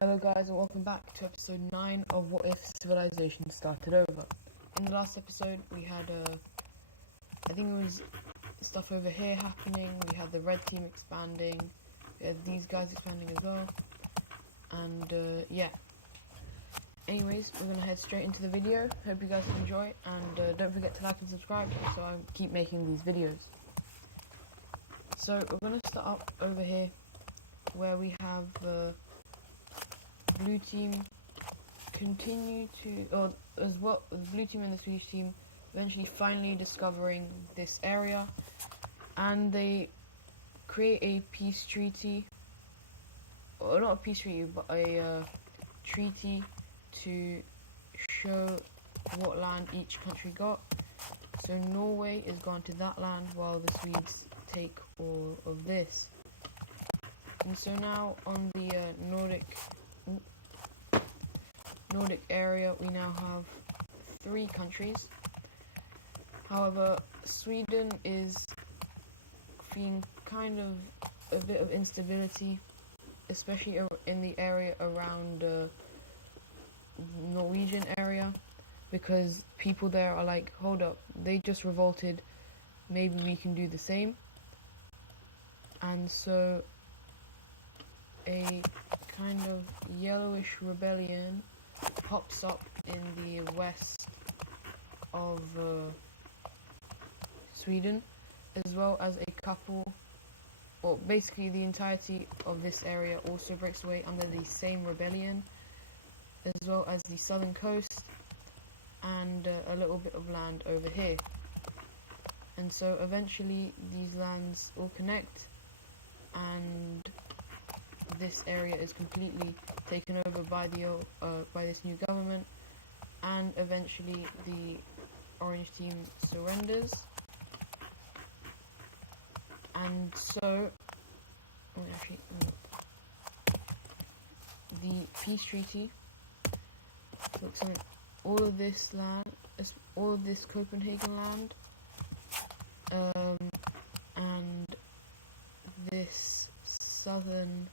Hello guys and welcome back to episode 9 of What If Civilization Started Over. In the last episode we had, I think it was stuff over here happening, we had the red team expanding, we had these guys expanding as well, and yeah. Anyways, we're going to head straight into the video, hope you guys enjoy, and don't forget to like and subscribe so I keep making these videos. So we're going to start up over here where we have blue team continue to, or as well, the blue team and the Swedish team eventually finally discovering this area, and they create a peace treaty, or not a peace treaty, but a treaty to show what land each country got. So Norway is gone to that land while the Swedes take all of this. And so now on the Nordic area we now have 3 countries. However, Sweden is feeling kind of a bit of instability, especially in the area around Norwegian area, because people there are like, hold up, they just revolted, maybe we can do the same. And so a kind of yellowish rebellion pops up in the west of Sweden, as well as a couple, or basically the entirety of this area also breaks away under the same rebellion, as well as the southern coast and a little bit of land over here. And so eventually these lands all connect and this area is completely taken over by by this new government, and eventually the orange team surrenders. And so the peace treaty looks at all of this land, all of this Copenhagen land, and this southern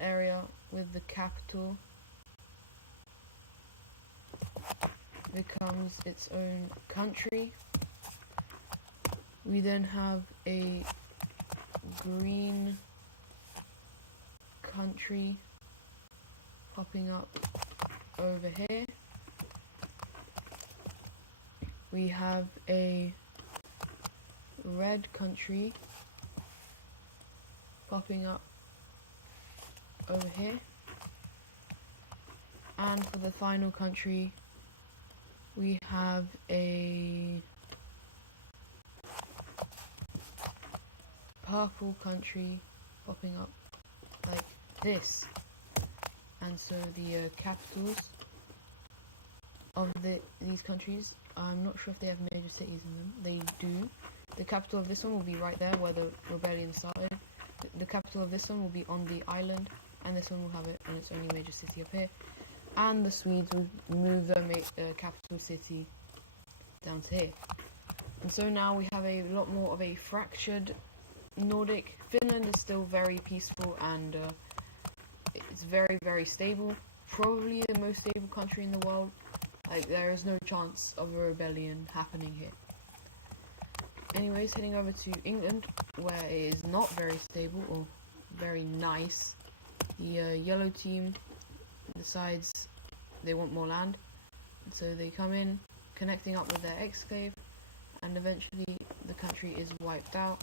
area with the capital becomes its own country. We then have a green country popping up over here. We have a red country popping up over here, and for the final country we have a purple country popping up like this. And so the capitals of these countries, I'm not sure if they have major cities in them. They do. The capital of this one will be right there where the rebellion started. The capital of this one will be on the island, and this one will have it on its only major city up here. And the Swedes will move their capital city down to here. And so now we have a lot more of a fractured Nordic. Finland is still very peaceful and it's very, very stable. Probably the most stable country in the world. Like, there is no chance of a rebellion happening here. Anyways, heading over to England, where it is not very stable or very nice. The yellow team decides they want more land, and so they come in, connecting up with their exclave, and eventually the country is wiped out,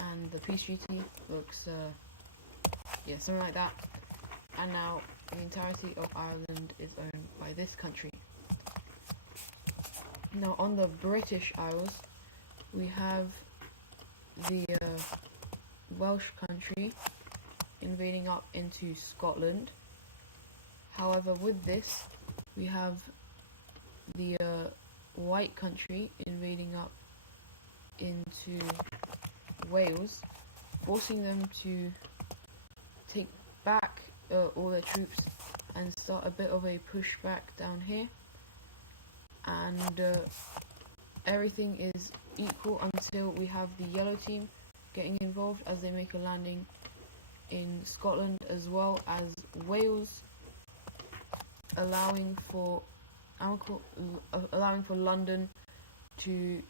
and the peace treaty looks, something like that. And now the entirety of Ireland is owned by this country. Now on the British Isles, we have the Welsh country invading up into Scotland. However, with this, we have the white country invading up into Wales, forcing them to take back all their troops and start a bit of a pushback down here. And everything is equal until we have the yellow team getting involved as they make a landing in Scotland as well as Wales, allowing for London to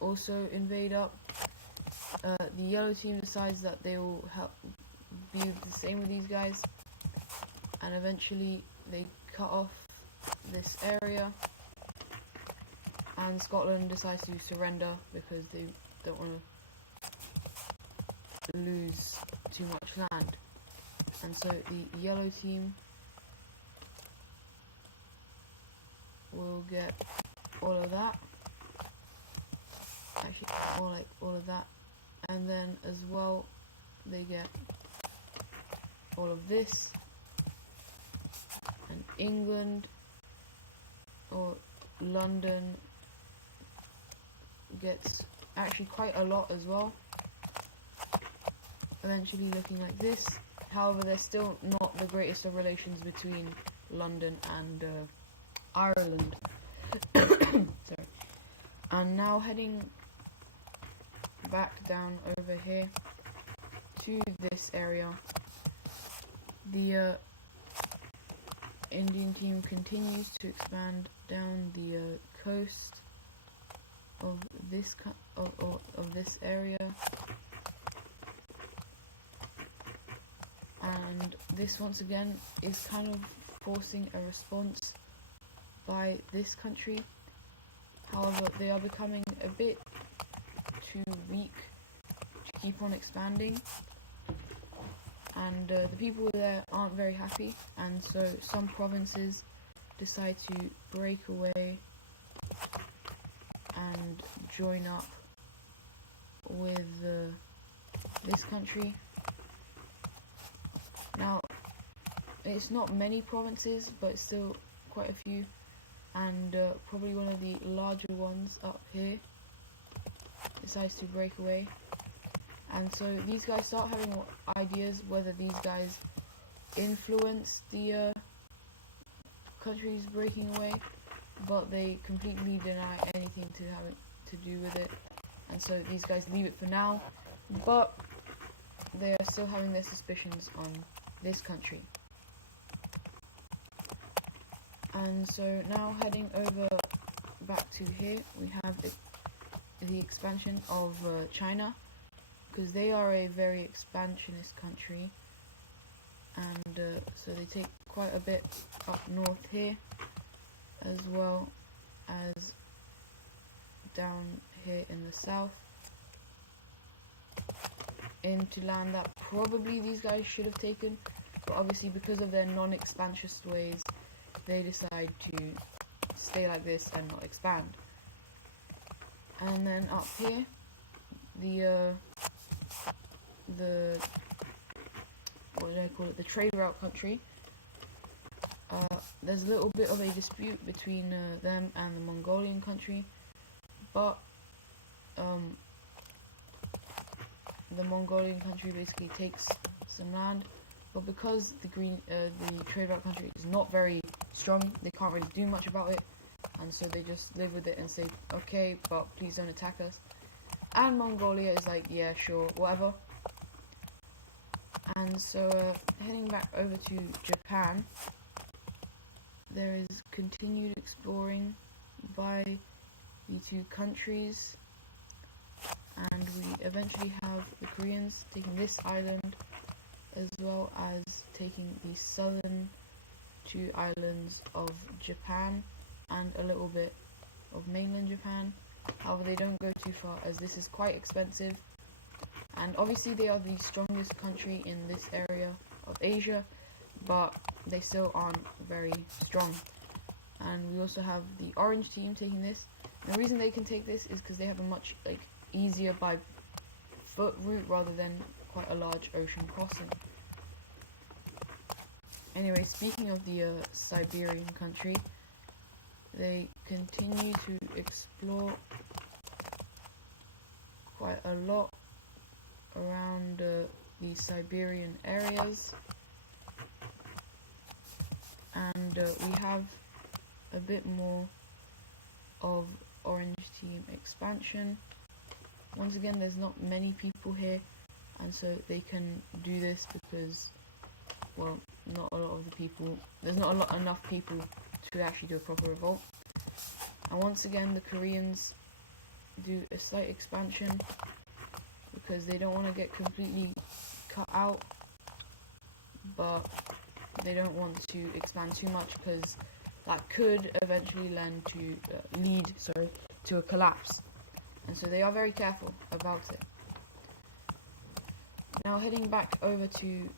also invade up. The yellow team decides that they will be the same with these guys, and eventually they cut off this area, and Scotland decides to surrender because they don't want to lose too much land. And so the yellow team will get all of that, actually more like all of that, and then as well they get all of this, and England or London gets actually quite a lot as well, eventually looking like this. However, there's still not the greatest of relations between London and Ireland. Sorry. And now heading back down over here to this area, the Indian team continues to expand down the coast of this of this area, and this once again is kind of forcing a response by this country. However, they are becoming a bit too weak to keep on expanding, and the people there aren't very happy, and so some provinces decide to break away and join up with this country. Now, it's not many provinces, but it's still quite a few, and probably one of the larger ones up here decides to break away. And so these guys start having ideas whether these guys influence the countries breaking away, but they completely deny anything to have to do with it, and so these guys leave it for now, but they are still having their suspicions on this country. And so now heading over back to here, we have the expansion of China, because they are a very expansionist country, and so they take quite a bit up north here, as well as down here in the south, into land that probably these guys should have taken, but obviously because of their non-expansionist ways, they decide to stay like this and not expand. And then up here, the what do I call it? The trade route country. There's a little bit of a dispute between them and the Mongolian country, but the Mongolian country basically takes some land, but because the trade route country is not very strong, they can't really do much about it, and so they just live with it and say, okay, but please don't attack us. And Mongolia is like, yeah, sure, whatever. And so heading back over to Japan, there is continued exploring by the two countries, and we eventually have the Koreans taking this island, as well as taking the southern two islands of Japan and a little bit of mainland Japan. However, they don't go too far, as this is quite expensive, and obviously they are the strongest country in this area of Asia, but they still aren't very strong. And we also have the orange team taking this, and the reason they can take this is because they have a much easier by foot route rather than quite a large ocean crossing. Anyway, speaking of the Siberian country, they continue to explore quite a lot around the Siberian areas, and we have a bit more of orange team expansion. Once again, there's not many people here, and so they can do this because, well, not a lot of the people, there's not enough people to actually do a proper revolt. And once again, the Koreans do a slight expansion because they don't want to get completely cut out, but they don't want to expand too much because that could eventually lead to a collapse, and so they are very careful about it. Now heading back over to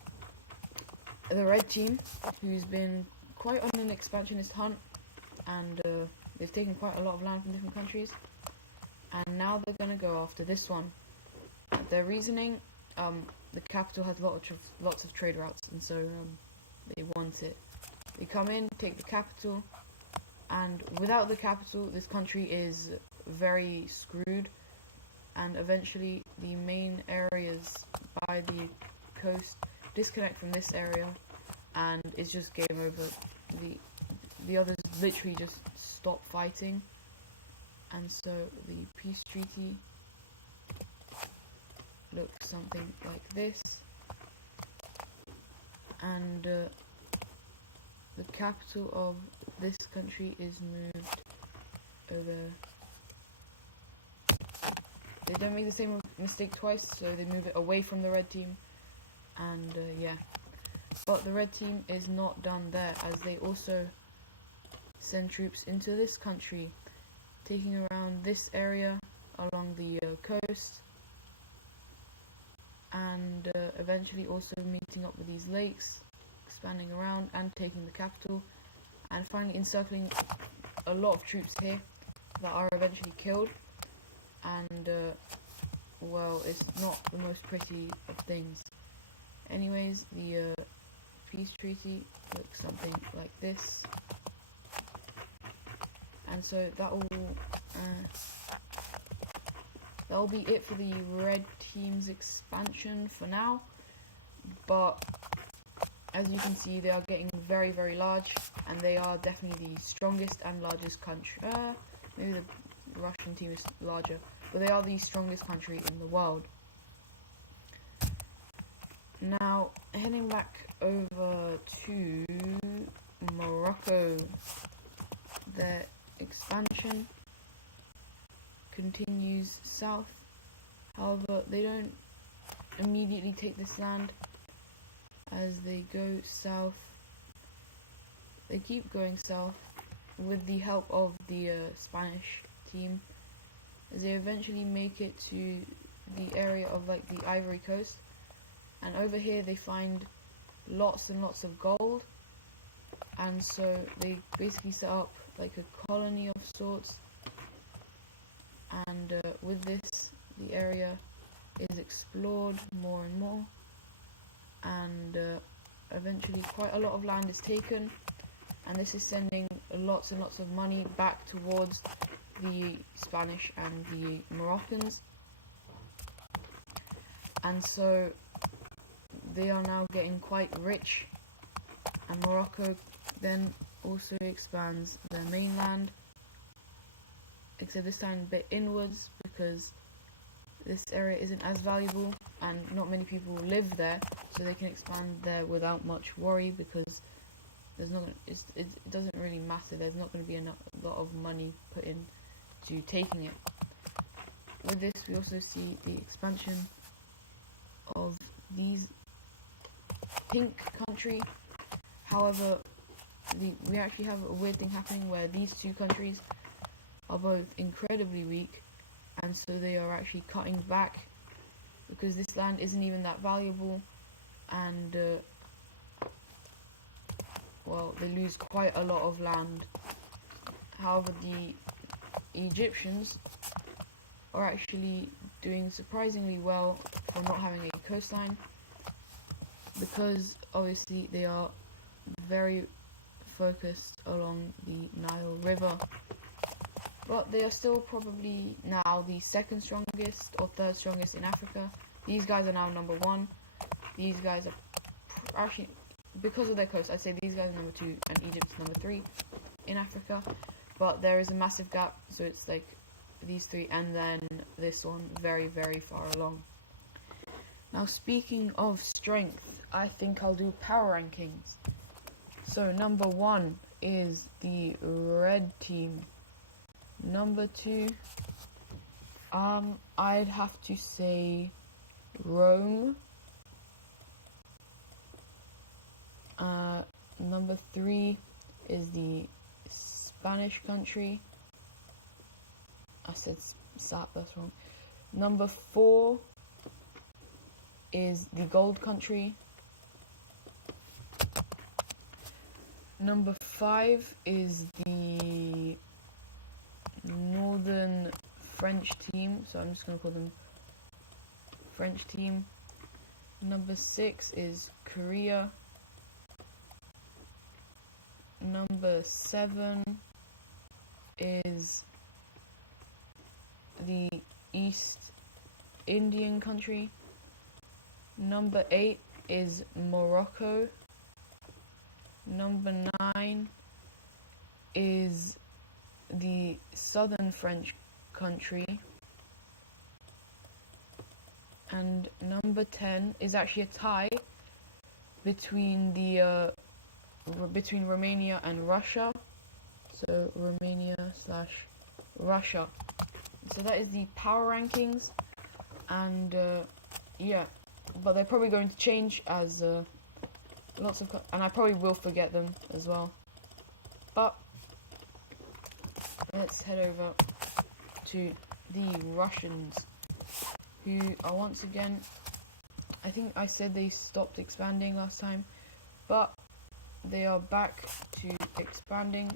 the red team, who's been quite on an expansionist hunt, and they've taken quite a lot of land from different countries, and now they're going to go after this one. Their reasoning, the capital has lots of trade routes, and so they want it. They come in, take the capital, and without the capital, this country is very screwed, and eventually the main areas by the coast disconnect from this area, and it's just game over. The others literally just stop fighting, and so the peace treaty looks something like this, and the capital of this country is moved over. They don't make the same mistake twice, so they move it away from the red team, and yeah. But the red team is not done there, as they also send troops into this country, taking around this area along the coast, and eventually also meeting up with these lakes, expanding around and taking the capital, and finally encircling a lot of troops here that are eventually killed. And well, it's not the most pretty of things. Anyways, the peace treaty looks something like this, and so that will be it for the red team's expansion for now. But as you can see, they are getting very, very large, and they are definitely the strongest and largest country. Maybe the Russian team is larger, but they are the strongest country in the world. Now, heading back over to Morocco, their expansion continues south. However, they don't immediately take this land. As they go south, they keep going south with the help of the Spanish team, as they eventually make it to the area of like the Ivory Coast, and over here they find lots and lots of gold, and so they basically set up like a colony of sorts, and with this the area is explored more and more, and eventually quite a lot of land is taken, and this is sending lots and lots of money back towards the Spanish and the Moroccans, and so they are now getting quite rich, and Morocco then also expands their mainland, except this time a bit inwards, because this area isn't as valuable and not many people live there, so they can expand there without much worry, because there's not it doesn't really matter. There's not going to be a lot of money put in to taking it. With this, we also see the expansion of these pink country. However, we actually have a weird thing happening where these two countries are both incredibly weak, and so they are actually cutting back because this land isn't even that valuable, and well, they lose quite a lot of land. However, the Egyptians are actually doing surprisingly well for not having a coastline, because obviously they are very focused along the Nile River. But they are still probably now the second strongest or third strongest in Africa. These guys are now number one. These guys are actually, because of their coast, I'd say these guys are number two and Egypt's number three in Africa. But there is a massive gap, so it's like these three and then this one very, very far along. Now, speaking of strength, I think I'll do power rankings. So, number 1 is the red team. Number 2, I'd have to say Rome. Number 3 is the Spanish country. I said SAP, that's wrong. Number 4 is the gold country. Number 5 is the northern French team, so I'm just going to call them French team. Number 6 is Korea. Number 7 is the East Indian country. Number 8 is Morocco. Number 9 is the southern French country. And number 10 is actually a tie between between Romania and Russia. So Romania/Russia. So that is the power rankings, and yeah, but they're probably going to change as lots of, and I probably will forget them as well. But let's head over to the Russians, who are once again, I think I said they stopped expanding last time, but they are back to expanding,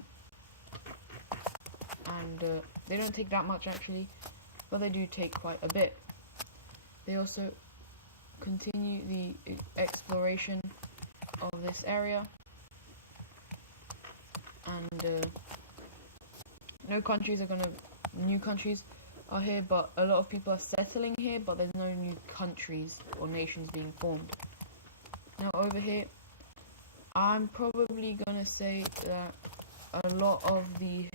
and they don't take that much actually, but they do take quite a bit. They also continue the exploration of this area, and new countries are here, but a lot of people are settling here, but there's no new countries or nations being formed. Now over here, I'm probably gonna say that a lot of the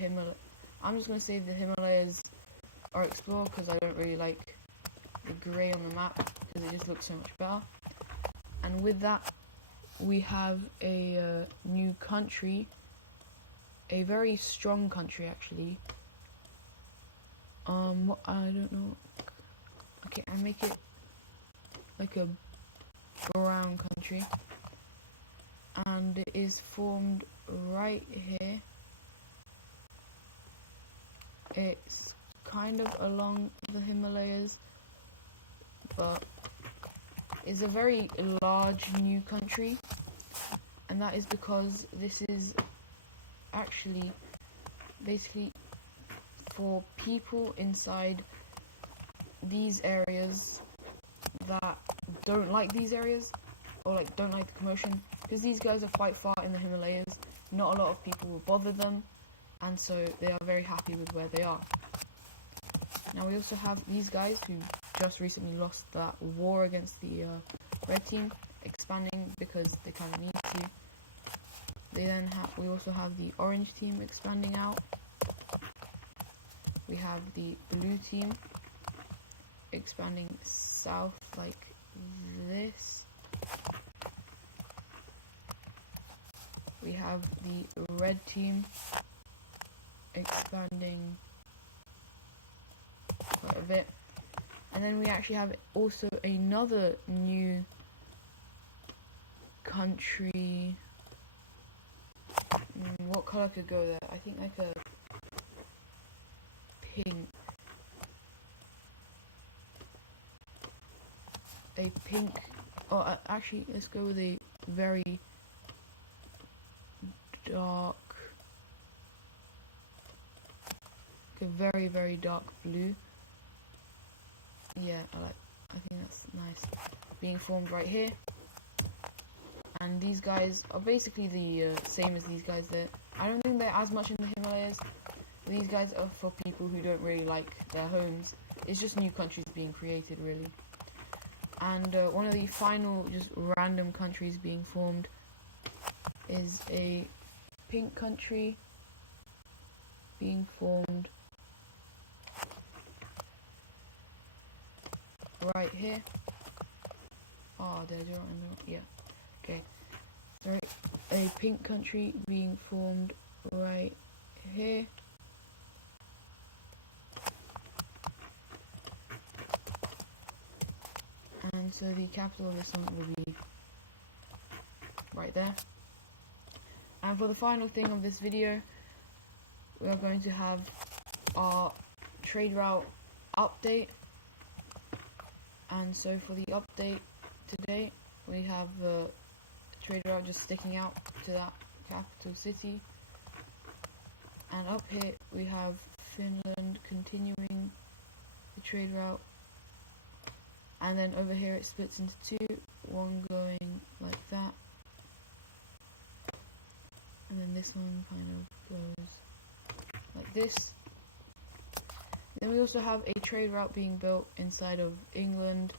I'm just gonna say the Himalayas are explored, because I don't really like the grey on the map, because it just looks so much better. And with that, we have a new country, a very strong country actually. I don't know. Okay, I make it like a brown country, and it is formed right here. It's kind of along the Himalayas, but it's a very large new country, and that is because this is actually basically for people inside these areas that don't like these areas, or like don't like the commotion, because these guys are quite far in the Himalayas. Not a lot of people will bother them, and so they are very happy with where they are. Now we also have these guys who just recently lost that war against the red team, expanding because they kind of need to. We also have the orange team expanding out. We have the blue team expanding south like this. We have the red team expanding quite a bit. And then we actually have also another new country. What color could go there? I think like a pink. A pink. Oh, actually, let's go with a very dark. A very, very dark blue. Yeah, I think that's nice. Being formed right here. And these guys are basically the same as these guys there. I don't think they're as much in the Himalayas. These guys are for people who don't really like their homes. It's just new countries being created, really. And one of the final just random countries being formed is a pink country being formed right here. Oh, did I do it wrong? Yeah. Okay. Sorry. A pink country being formed right here. And so the capital of this one will be right there. And for the final thing of this video, we are going to have our trade route update. And so for the update today, we have the trade route just sticking out to that capital city. And up here we have Finland continuing the trade route. And then over here it splits into two, one going like that. And then this one kind of goes like this. Then we also have a trade route being built inside of England,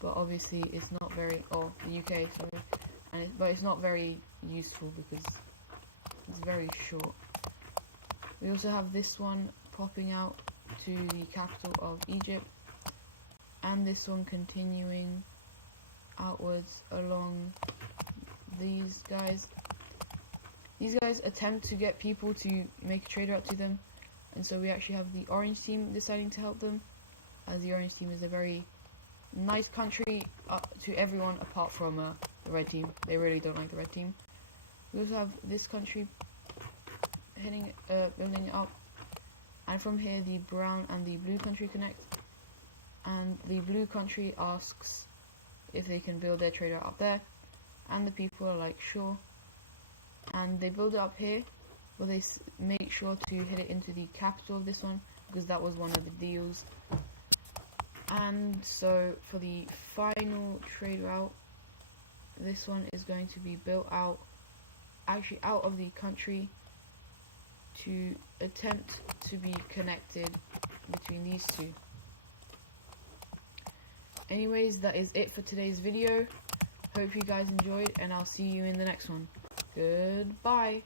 but obviously it's not very, oh, the UK, sorry, but it's not very useful because it's very short. We also have this one popping out to the capital of Egypt, and this one continuing outwards along these guys. These guys attempt to get people to make a trade route to them, and so we actually have the orange team deciding to help them, as the orange team is a very nice country to everyone apart from the red team. They really don't like the red team. We also have this country building it up, and from here the brown and the blue country connect, and the blue country asks if they can build their trade route up there, and the people are like, sure. And they build it up here, but they make sure to hit it into the capital of this one, because that was one of the deals. And so for the final trade route, this one is going to be built out, actually out of the country, to attempt to be connected between these two. Anyways, that is it for today's video. Hope you guys enjoyed, and I'll see you in the next one. Goodbye.